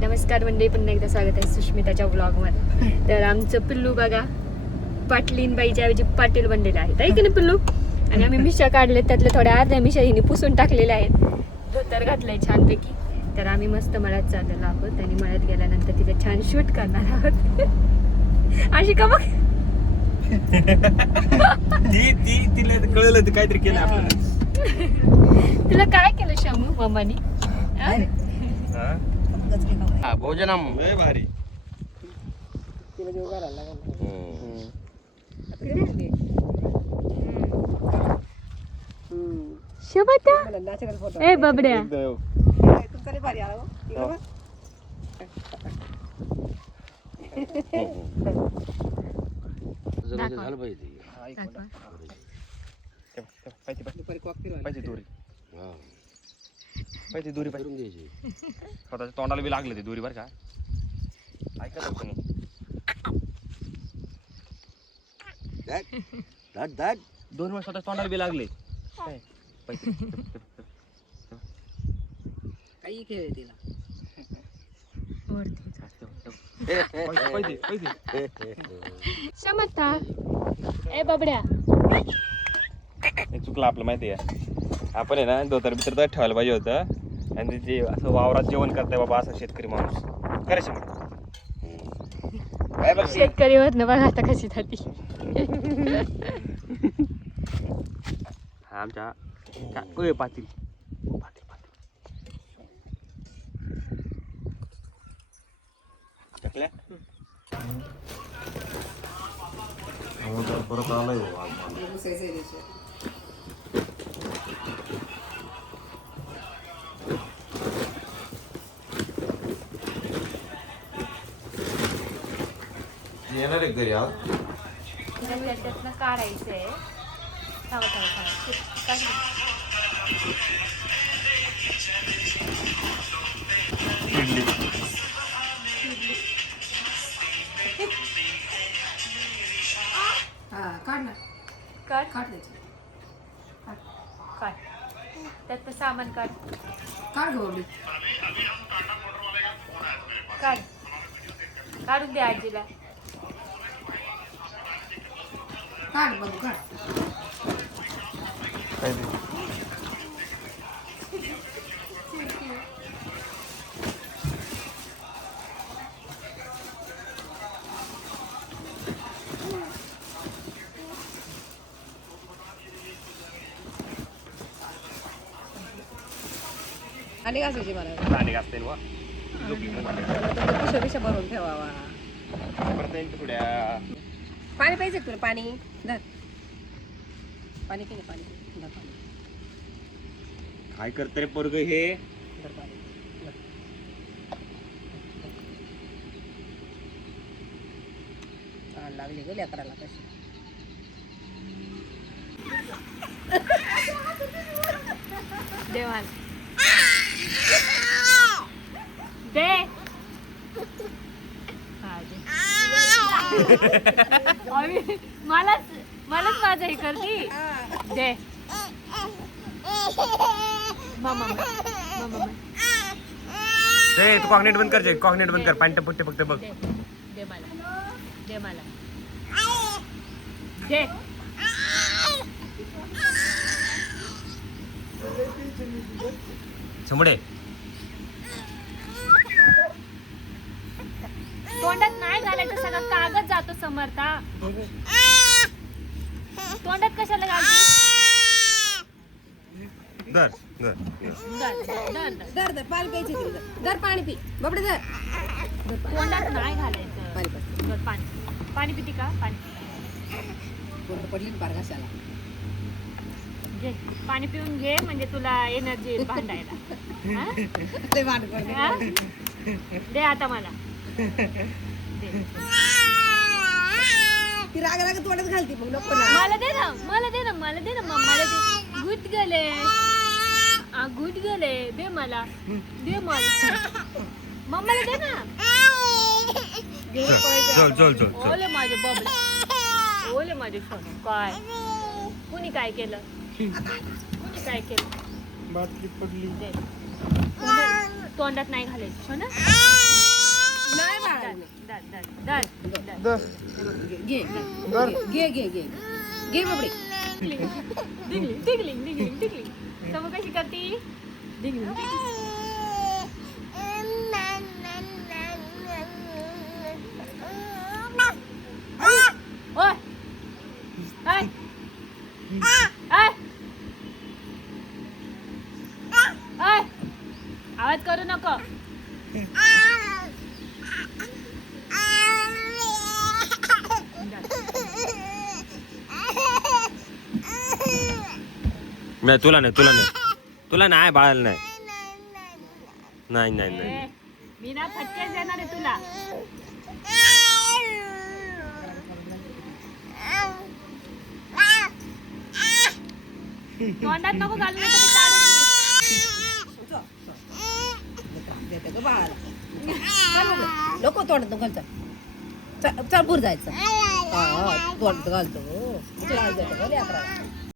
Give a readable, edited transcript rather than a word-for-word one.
तर नमस्कार मंडळी, पुन्हा एकदा स्वागत आहे सुष्मिताच्या व्लॉगमध्ये. तर आमचं पिल्लू बघा पाटलीन बाईच्या ऐवजी पाटील बनलेलं आहे की नाही पिल्लू. आणि आम्ही मिशा काढले, त्यातले थोड्या अर्ध्या मिशा हिने पुसून टाकलेल्या आहेत. धोतर घातलंय छानपैकी. तर आम्ही मस्त मळ्यात चाललेलो आहोत आणि मळ्यात गेल्यानंतर तिथे छान शूट करणार आहोत. अशी का बघ तिला कळलं तर काहीतरी केलं आपल्याला. तुला काय केलं शामू मम्मानी? भोजनम लय भारी. शबता ए बबड्या झालं पाहिजे. पैसे दोरी पाहिजे घ्यायची. स्वतःच्या तोंडाला बी लागले ते दोरी बरं का. ऐकत होतो तुम्ही. दोन वेळा स्वतःच्या तोंडाला बी लागले. पैसे काही खेळ तिला शमता ए बबड्या. चुकलं आपलं माहिती आहे. आपण आहे ना धोतर बितर तर ठेवायला पाहिजे होतं. आणि ते असं वावरात जेवण करताय बाबा असा शेतकरी माणूस करायचं काय बघ. शेतकरी होत ना बघा आता कशी जाती. आमच्या पाटील परत आलाय. येणार एक घरी आज त्यातनं काढायचंय. काढ ना काढ काढ त्याची काढ त्यातलं सामान काढ काढ गवली काढ काढून दे आजीला. काढ बाबू काढ. आणि घासायची मला दाणे घासते ना पिशा पिशा भरून ठेवावा. थोड्या पाणी पाहिजे तुला? पाणी धर. पाणी की नाही? पाणी धर. पाणी काय करते रे पोरग हे. धर पाणी धर. तहान लागली ग लेकराला कशी. देवाल दे. मलाच माझं हे करती दे. मामा ते तू कॉग्नेट बंद कर. कॉग्नेट बंद कर. पाणी टपकते फक्त बघ. दे मला दे. समोडे तोंडात नाही घालायचं, सगळं कागद जातो समर्था. तोंडात कशाला घालते? धर धर धर पाणी प्यायचे तिला. धर पाणी पी बाबडे धर. तोंडात नाही घालायचं. पाणी पी. पाणी पिती का? पाणी पडली पार कशाला. घे पाणी पिऊन घे, म्हणजे तुला एनर्जी भांडायला. ते भांड कर. हा? दे आता मला दे. ती राग राग तोंडात घालती मग नको ना. मला दे ना मला दे मम्माला दे. गुड गेले दे मला. मम्माला दे ना. चल ओले माझे सोनू. काय कुणी काय केलं? बाटली पडली. तोंडात नाही घालायचं ना. धर. दर घे घे घे घे घे बाबडी. डिंगलिंग डिंगलिंग डिंगलिंग डिंगलिंग. समू कशी करती? डिंगलिंग ओय हाय हाय हाय आवाज करू नको. नाही तुला नाही तुला नाही बाळाला नाही. नाही नाही नाही ए, मी ना फटकेच देणार आहे तुला. तोंडात नको घालू नाही तर मी काढून घेईन. देते ग बाळाला. लोक तोंडात नको घालतात. चल भूर जायचं. तोंडात घालतो.